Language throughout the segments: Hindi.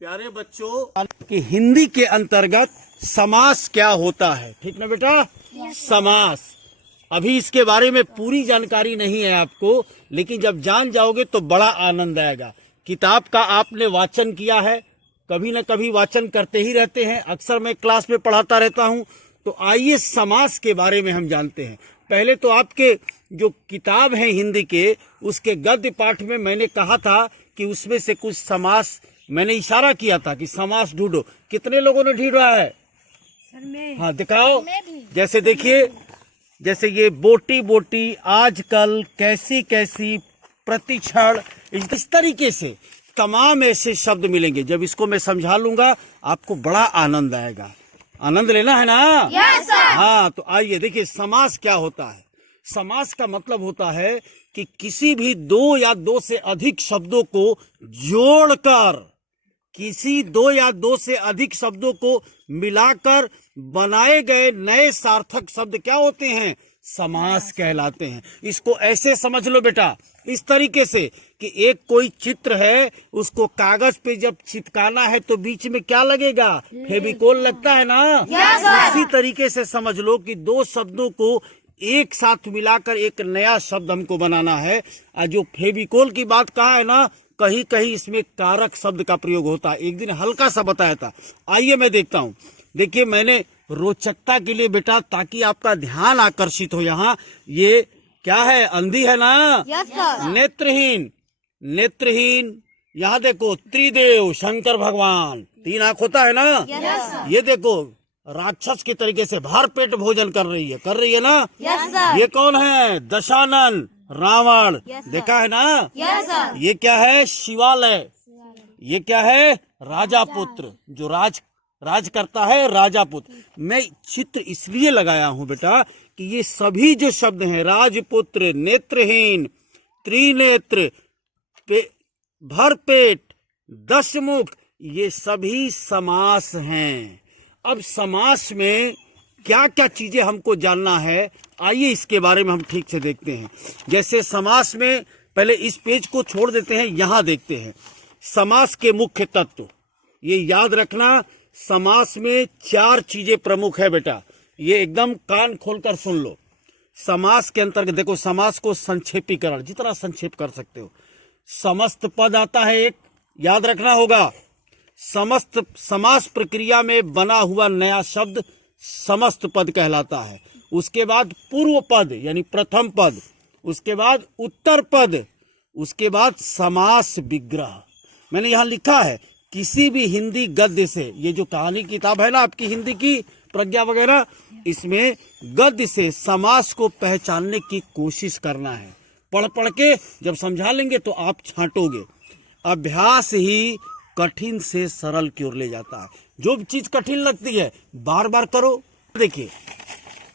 प्यारे बच्चों कि हिंदी के अंतर्गत समास क्या होता है, ठीक ना बेटा? समास अभी इसके बारे में पूरी जानकारी नहीं है आपको, लेकिन जब जान जाओगे तो बड़ा आनंद आएगा। किताब का आपने वाचन किया है, कभी न कभी वाचन करते ही रहते हैं, अक्सर मैं क्लास में पढ़ाता रहता हूं। तो आइए समास के बारे में हम जानते हैं। पहले तो आपके जो किताब है हिंदी के, उसके गद्य पाठ में मैंने कहा था कि उसमें से कुछ समास मैंने इशारा किया था कि समास ढूंढो। कितने लोगों ने ढूंढा है? हाँ दिखाओ। जैसे देखिए, जैसे ये बोटी बोटी, आजकल, कैसी कैसी, प्रतिक्षण, इस तरीके से तमाम ऐसे शब्द मिलेंगे। जब इसको मैं समझा लूंगा आपको बड़ा आनंद आएगा। आनंद लेना है ना? Yes sir. हाँ, तो आइए देखिए समास क्या होता है। समास का मतलब होता है कि किसी भी दो या दो से अधिक शब्दों को जोड़कर, किसी दो या दो से अधिक शब्दों को मिलाकर बनाए गए नए सार्थक शब्द क्या होते हैं? समास कहलाते हैं। इसको ऐसे समझ लो बेटा, इस तरीके से कि एक कोई चित्र है, उसको कागज पे जब चिपकाना है तो बीच में क्या लगेगा? फेविकोल लगता है ना? इसी तरीके से समझ लो कि दो शब्दों को एक साथ मिलाकर एक नया शब्द हमको बनाना है। और जो फेविकोल की बात कहा है ना, कहीं कहीं इसमें कारक शब्द का प्रयोग होता है। एक दिन हल्का सा बताया था। आइए मैं देखता हूं। देखिए, मैंने रोचकता के लिए बेटा, ताकि आपका ध्यान आकर्षित हो, यहाँ ये क्या है? अंधी है ना? Yes sir. नेत्रहीन, नेत्रहीन। यहाँ देखो, त्रिदेव, शंकर भगवान, तीन आंख होता है ना? Yes sir. ये देखो, राक्षस के तरीके से भर पेट भोजन कर रही है ना? Yes sir. ये कौन है? दशानन, रावण। Yes, sir. देखा है ना? Yes sir. ये क्या है? शिवालय। ये क्या है? राजा पुत्र, जो राज करता है, राजा पुत्र। मैं चित्र इसलिए लगाया हूं बेटा कि ये सभी जो शब्द हैं, राजपुत्र, नेत्रहीन, त्रिनेत्र, भरपेट, दशमुख, ये सभी समास हैं। अब समास में क्या क्या चीजें हमको जानना है, आइए इसके बारे में हम ठीक से देखते हैं। जैसे समास में, पहले इस पेज को छोड़ देते हैं, यहां देखते हैं समास के मुख्य तत्व। ये याद रखना, समास में चार चीजें प्रमुख है बेटा। ये एकदम कान खोलकर सुन लो। समास के अंतर्गत देखो, समास को संक्षेपीकरण जितना संक्षेप कर सकते हो। समस्त पद आता है एक, याद रखना होगा। समस्त समास प्रक्रिया में बना हुआ नया शब्द समस्त पद कहलाता है। उसके बाद पूर्व पद यानी प्रथम पद, उसके बाद उत्तर पद, उसके बाद समास विग्रह। मैंने यहां लिखा है, किसी भी हिंदी गद्य से, ये जो कहानी किताब है ना आपकी हिंदी की, प्रज्ञा वगैरह, इसमें गद्य से समास को पहचानने की कोशिश करना है। पढ़ पढ़ के जब समझा लेंगे तो आप छांटोगे। अभ्यास ही कठिन से सरल की ओर ले जाता है। जो चीज कठिन लगती है बार बार करो। देखिए,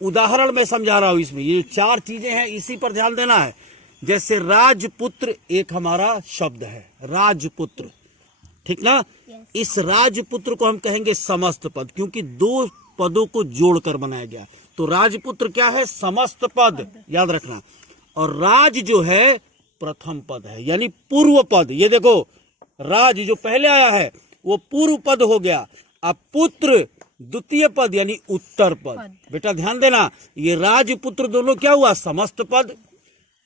उदाहरण मैं समझा रहा हूं इसमें, ये चार चीजें हैं, इसी पर ध्यान देना है। जैसे राजपुत्र एक हमारा शब्द है, राजपुत्र, ठीक ना? इस राजपुत्र को हम कहेंगे समस्त पद, क्योंकि दो पदों को जोड़कर बनाया गया। तो राजपुत्र क्या है? समस्त पद, याद रखना। और राज जो है प्रथम पद है, यानी पूर्व पद। ये देखो, राज जो पहले आया है वो पूर्व पद हो गया। अब पुत्र द्वितीय पद यानी उत्तर पद। बेटा ध्यान देना, ये राजपुत्र दोनों क्या हुआ? समस्त पद।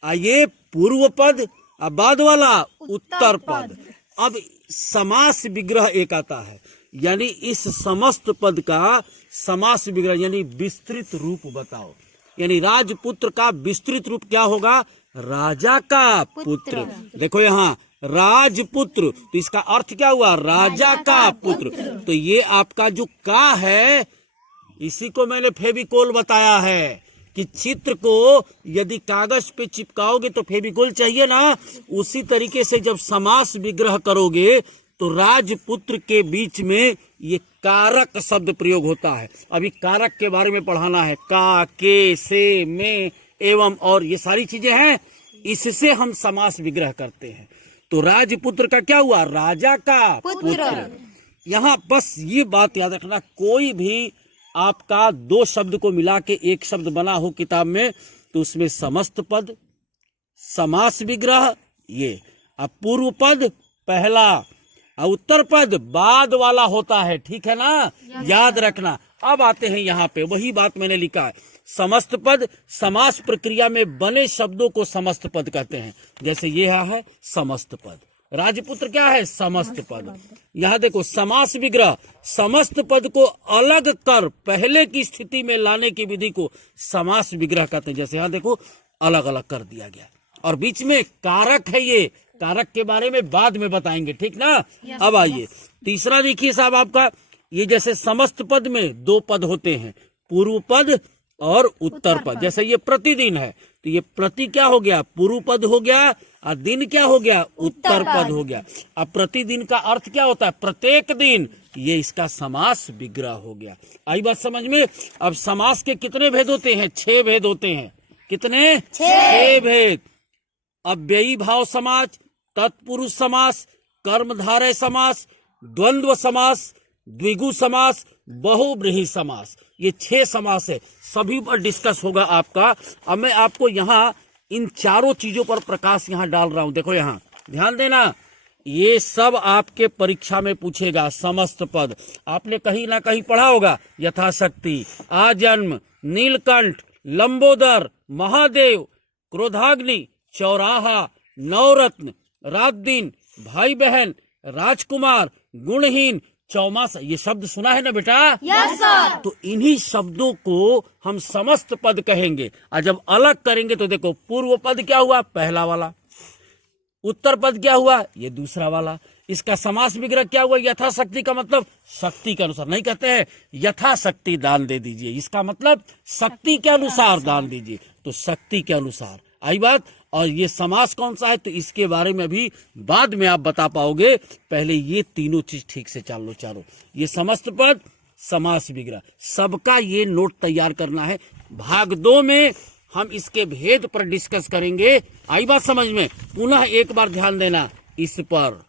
ये पूर्व पद, अब बाद वाला उत्तर पद। अब समास विग्रह एक आता है, यानी इस समस्त पद का समास विग्रह यानी विस्तृत रूप बताओ। यानी राजपुत्र का विस्तृत रूप क्या होगा? राजा का पुत्र। देखो यहाँ राजपुत्र, तो इसका अर्थ क्या हुआ? राजा का पुत्र। तो ये आपका जो का है, इसी को मैंने फेविकोल बताया है कि चित्र को यदि कागज पे चिपकाओगे तो फेविकोल चाहिए ना। उसी तरीके से जब समास विग्रह करोगे तो राजपुत्र के बीच में ये कारक शब्द प्रयोग होता है। अभी कारक के बारे में पढ़ाना है, का, के, से, में, एवं, और ये सारी चीजें हैं, इससे हम समास विग्रह करते हैं। तो राजपुत्र का क्या हुआ? राजा का पुत्र। यहाँ बस ये बात याद रखना, कोई भी आपका दो शब्द को मिला के एक शब्द बना हो किताब में, तो उसमें समस्त पद, समास विग्रह, ये अब पूर्व पद पहला, और उत्तर पद बाद वाला होता है, ठीक है ना, याद रखना। अब आते हैं यहाँ पे, वही बात मैंने लिखा है, समस्त पद समास प्रक्रिया में बने शब्दों को समस्त पद कहते हैं। जैसे ये है समस्त पद, राजपुत्र क्या है, समस्त पद। यहाँ देखो समास विग्रह, समस्त पद को अलग कर पहले की स्थिति में लाने की विधि को समास विग्रह कहते हैं। जैसे यहाँ देखो अलग अलग कर दिया गया, और बीच में कारक है, ये कारक के बारे में बाद में बताएंगे, ठीक ना। अब आइए तीसरा देखिए साहब आपका, ये जैसे समस्त पद में दो पद होते हैं, पूर्व पद और उत्तर पद। जैसे ये प्रतिदिन है तो ये प्रति क्या हो गया, पूर्व पद हो गया, और दिन क्या हो गया, उत्तर पद हो गया। अब प्रतिदिन का अर्थ क्या होता है, प्रत्येक दिन, ये इसका समास विग्रह हो गया। आई बात समझ में। अब समास के कितने भेद होते हैं, 6 भेद होते हैं। कितने, 6 भेद। अव्ययी भाव समास, तत्पुरुष समास, कर्मधारय समास, द्वंद्व समास, द्विगु समास, बहुब्रीहि समास, ये 6 समास है, सभी पर डिस्कस होगा आपका। अब मैं आपको यहाँ इन चारों चीजों पर प्रकाश यहाँ डाल रहा हूं। देखो यहाँ ध्यान देना, ये सब आपके परीक्षा में पूछेगा। समस्त पद आपने कहीं ना कहीं पढ़ा होगा, यथाशक्ति, आजन्म, नीलकंठ, लंबोदर, महादेव, क्रोधाग्नि, चौराहा, नवरत्न, रात दिन, भाई बहन, राजकुमार, गुणहीन, चौमासा, ये शब्द सुना है ना बेटा। Yes sir. तो इन्हीं शब्दों को हम समस्त पद कहेंगे। और जब अलग करेंगे तो देखो पूर्व पद क्या हुआ, पहला वाला, उत्तर पद क्या हुआ, ये दूसरा वाला। इसका समास विग्रह क्या हुआ, यथाशक्ति का मतलब शक्ति के अनुसार, नहीं कहते हैं यथाशक्ति दान दे दीजिए, इसका मतलब शक्ति के अनुसार दान दीजिए, तो शक्ति के अनुसार। आई बात। और ये समास कौन सा है, तो इसके बारे में भी बाद में आप बता पाओगे, पहले ये तीनों चीज ठीक से चाल लो चारों। ये समस्त पद, समास विग्रह, सबका ये नोट तैयार करना है। भाग 2 में हम इसके भेद पर डिस्कस करेंगे। आई बात समझ में। पुनः एक बार ध्यान देना, इस पर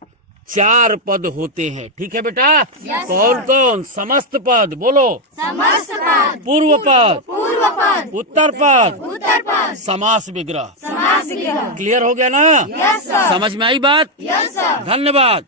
4 पद होते हैं, ठीक है बेटा। कौन कौन, समस्त पद बोलो, समस्त पद, पूर्व पद, पूर्व पद, उत्तर पद, उत्तर पद, समास विग्रह। समास विग्रह। क्लियर हो गया ना। Yes sir. समझ में आई बात। Yes sir. धन्यवाद।